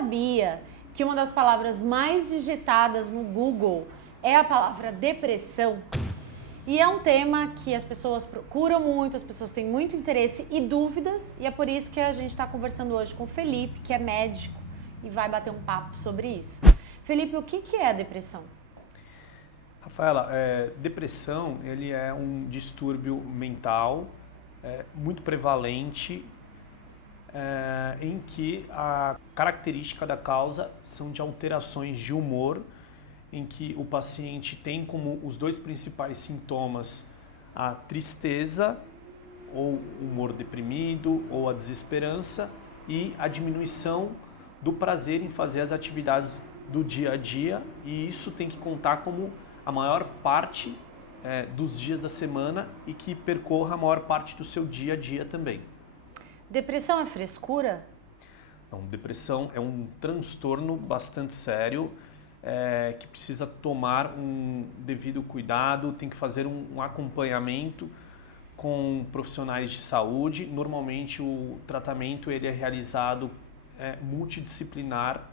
sabia que uma das palavras mais digitadas no Google é a palavra depressão? E é um tema que as pessoas procuram muito, as pessoas têm muito interesse e dúvidas, e é por isso que a gente está conversando hoje com o Felipe, que é médico, e vai bater um papo sobre isso. Felipe, o que é a depressão? Rafaela, depressão ele é um distúrbio mental muito prevalente em que a característica da causa são de alterações de humor, em que o paciente tem como os dois principais sintomas a tristeza, ou humor deprimido, ou a desesperança, e a diminuição do prazer em fazer as atividades do dia a dia, e isso tem que contar como a maior parte dos dias da semana e que percorra a maior parte do seu dia a dia também. Depressão é frescura? Não, depressão é um transtorno bastante sério, que precisa tomar um devido cuidado, tem que fazer um acompanhamento com profissionais de saúde. Normalmente o tratamento ele é realizado multidisciplinar,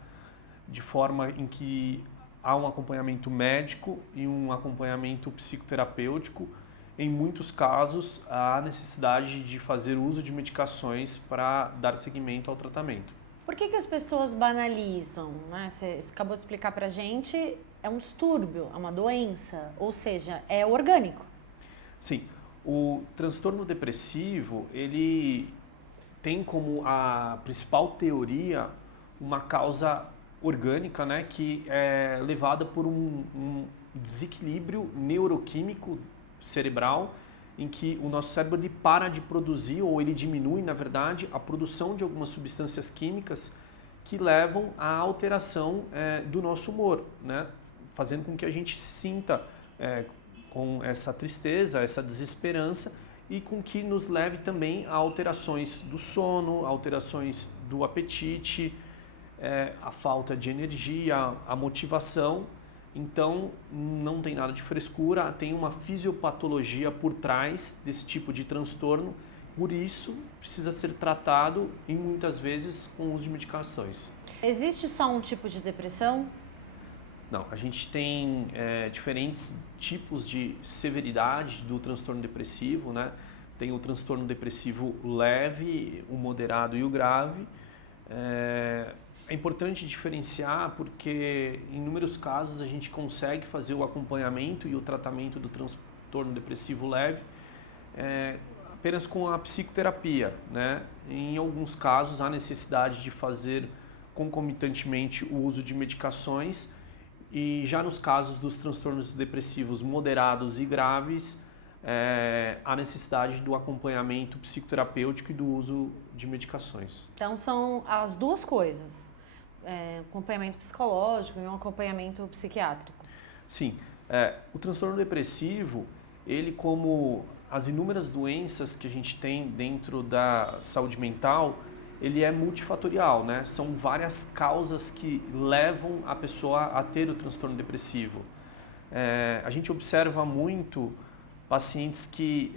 de forma em que há um acompanhamento médico e um acompanhamento psicoterapêutico. Em muitos casos, há necessidade de fazer uso de medicações para dar seguimento ao tratamento. Por que as pessoas banalizam, né? Você acabou de explicar pra gente, é um distúrbio, é uma doença, ou seja, é orgânico. Sim, o transtorno depressivo, ele tem como a principal teoria uma causa orgânica, né, que é levada por um desequilíbrio neuroquímico cerebral, em que o nosso cérebro ele para de produzir, ou ele diminui, na verdade, a produção de algumas substâncias químicas que levam à alteração do nosso humor, né? Fazendo com que a gente se sinta com essa tristeza, essa desesperança, e com que nos leve também a alterações do sono, alterações do apetite, a falta de energia, a motivação. Então, não tem nada de frescura, tem uma fisiopatologia por trás desse tipo de transtorno, por isso precisa ser tratado e muitas vezes com o uso de medicações. Existe só um tipo de depressão? Não, a gente tem diferentes tipos de severidade do transtorno depressivo, né? Tem o transtorno depressivo leve, o moderado e o grave. É importante diferenciar porque em inúmeros casos a gente consegue fazer o acompanhamento e o tratamento do transtorno depressivo leve apenas com a psicoterapia, né? Em alguns casos há necessidade de fazer concomitantemente o uso de medicações, e já nos casos dos transtornos depressivos moderados e graves há necessidade do acompanhamento psicoterapêutico e do uso de medicações. Então são as duas coisas. Acompanhamento psicológico e um acompanhamento psiquiátrico. Sim, o transtorno depressivo, ele como as inúmeras doenças que a gente tem dentro da saúde mental, ele é multifatorial, né? São várias causas que levam a pessoa a ter o transtorno depressivo. A gente observa muito pacientes que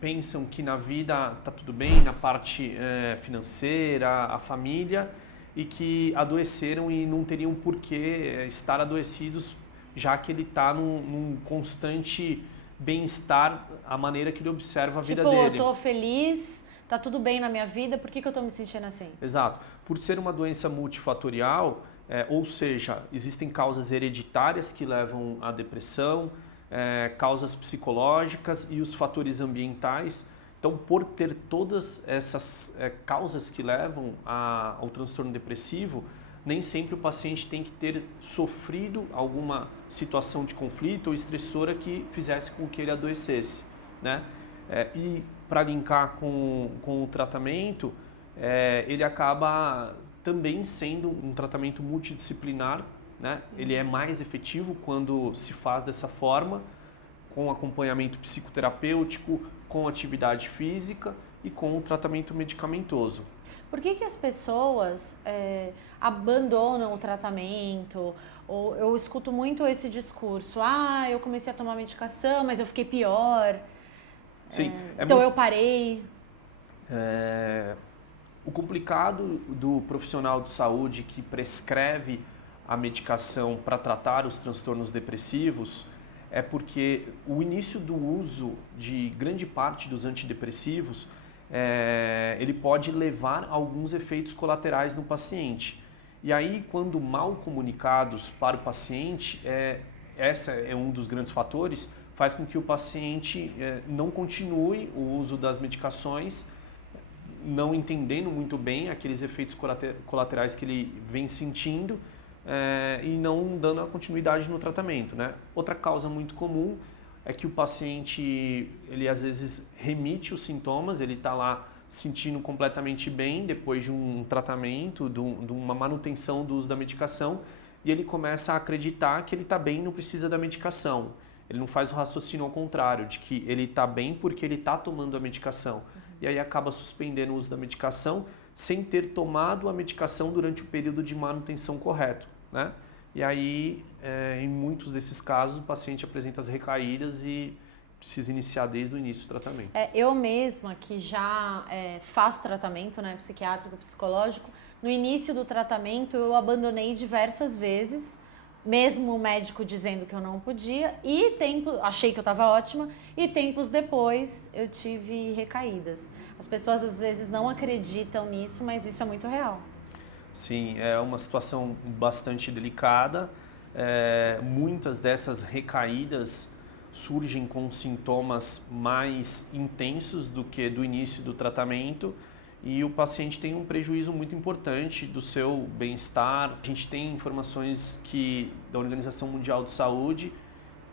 pensam que na vida está tudo bem, na parte financeira, a família, e que adoeceram e não teriam por que estar adoecidos, já que ele está num constante bem-estar, a maneira que ele observa a vida dele. Eu estou feliz, está tudo bem na minha vida, por que eu estou me sentindo assim? Exato. Por ser uma doença multifatorial, ou seja, existem causas hereditárias que levam à depressão, causas psicológicas e os fatores ambientais. Então, por ter todas essas causas que levam ao transtorno depressivo, nem sempre o paciente tem que ter sofrido alguma situação de conflito ou estressora que fizesse com que ele adoecesse, né? E para linkar com o tratamento, ele acaba também sendo um tratamento multidisciplinar, né? Ele é mais efetivo quando se faz dessa forma, com acompanhamento psicoterapêutico, com atividade física e com o tratamento medicamentoso. Por que as pessoas abandonam o tratamento? Ou eu escuto muito esse discurso, eu comecei a tomar medicação, mas eu fiquei pior, Sim, então eu parei. O complicado do profissional de saúde que prescreve a medicação para tratar os transtornos depressivos é porque o início do uso de grande parte dos antidepressivos ele pode levar a alguns efeitos colaterais no paciente. E aí, quando mal comunicados para o paciente, esse é um dos grandes fatores, faz com que o paciente não continue o uso das medicações, não entendendo muito bem aqueles efeitos colaterais que ele vem sentindo e não dando a continuidade no tratamento, né? Outra causa muito comum é que o paciente, ele às vezes remite os sintomas, ele está lá sentindo completamente bem depois de um tratamento, de uma manutenção do uso da medicação, e ele começa a acreditar que ele está bem e não precisa da medicação. Ele não faz o raciocínio ao contrário, de que ele está bem porque ele está tomando a medicação. E aí acaba suspendendo o uso da medicação sem ter tomado a medicação durante o período de manutenção correto, né? E aí, em muitos desses casos, o paciente apresenta as recaídas e precisa iniciar desde o início do tratamento. Eu mesma, que já faço tratamento, né, psiquiátrico, psicológico, no início do tratamento eu abandonei diversas vezes, mesmo o médico dizendo que eu não podia, e achei que eu estava ótima, e tempos depois eu tive recaídas. As pessoas às vezes não acreditam nisso, mas isso é muito real. Sim, é uma situação bastante delicada. Muitas dessas recaídas surgem com sintomas mais intensos do que do início do tratamento e o paciente tem um prejuízo muito importante do seu bem-estar. A gente tem informações da Organização Mundial de Saúde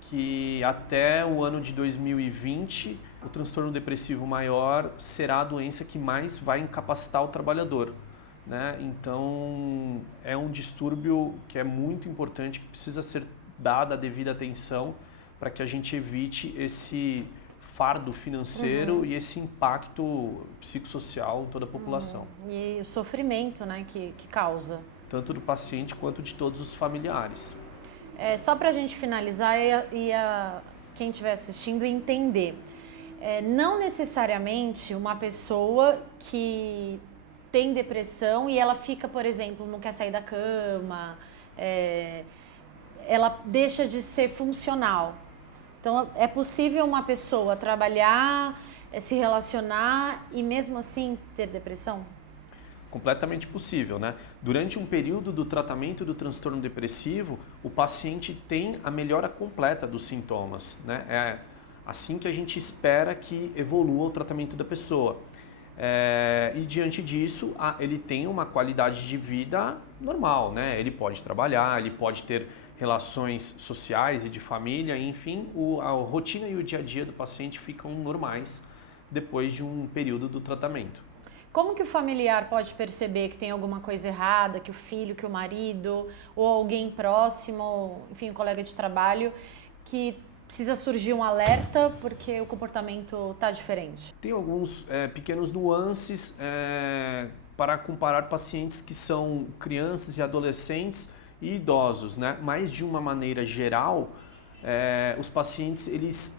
que até o ano de 2020 o transtorno depressivo maior será a doença que mais vai incapacitar o trabalhador, né? Então é um distúrbio que é muito importante, que precisa ser dada a devida atenção para que a gente evite esse fardo financeiro e esse impacto psicossocial em toda a população. E o sofrimento, né, que causa. Tanto do paciente quanto de todos os familiares. Só para a gente finalizar e quem estiver assistindo entender. Não necessariamente uma pessoa que tem depressão e ela fica, por exemplo, não quer sair da cama, ela deixa de ser funcional. Então, é possível uma pessoa trabalhar, se relacionar e mesmo assim ter depressão? Completamente possível, né? Durante um período do tratamento do transtorno depressivo, o paciente tem a melhora completa dos sintomas, né? É assim que a gente espera que evolua o tratamento da pessoa. E diante disso, ele tem uma qualidade de vida normal, né? Ele pode trabalhar, ele pode ter relações sociais e de família, enfim, a rotina e o dia a dia do paciente ficam normais depois de um período do tratamento. Como que o familiar pode perceber que tem alguma coisa errada, que o filho, que o marido, ou alguém próximo, enfim, um colega de trabalho, que precisa surgir um alerta porque o comportamento está diferente? Tem alguns pequenos nuances para comparar pacientes que são crianças e adolescentes e idosos, né? Mas de uma maneira geral, os pacientes,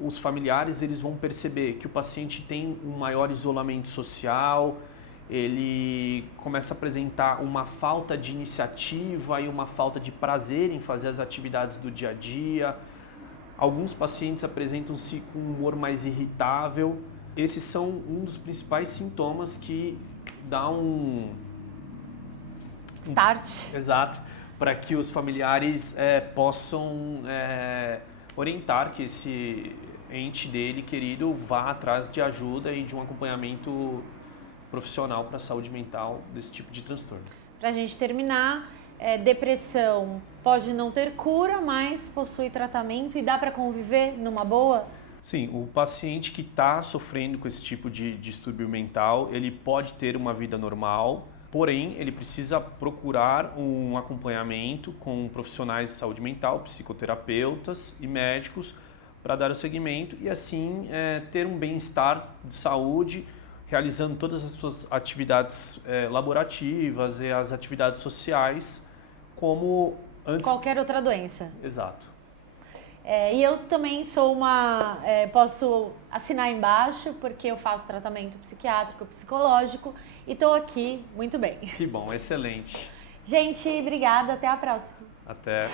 os familiares, eles vão perceber que o paciente tem um maior isolamento social, ele começa a apresentar uma falta de iniciativa e uma falta de prazer em fazer as atividades do dia a dia. Alguns pacientes apresentam-se com um humor mais irritável. Esses são um dos principais sintomas que dá um start. Exato, para que os familiares possam orientar que esse ente dele querido vá atrás de ajuda e de um acompanhamento profissional para a saúde mental desse tipo de transtorno. Para a gente terminar, depressão pode não ter cura, mas possui tratamento e dá para conviver numa boa? Sim, o paciente que está sofrendo com esse tipo de distúrbio mental, ele pode ter uma vida normal, porém ele precisa procurar um acompanhamento com profissionais de saúde mental, psicoterapeutas e médicos para dar o seguimento e assim ter um bem-estar de saúde, realizando todas as suas atividades laborativas e as atividades sociais como antes. Qualquer outra doença. Exato. E eu também sou posso assinar embaixo, porque eu faço tratamento psiquiátrico, psicológico e estou aqui muito bem. Que bom, excelente. Gente, obrigada, até a próxima. Até.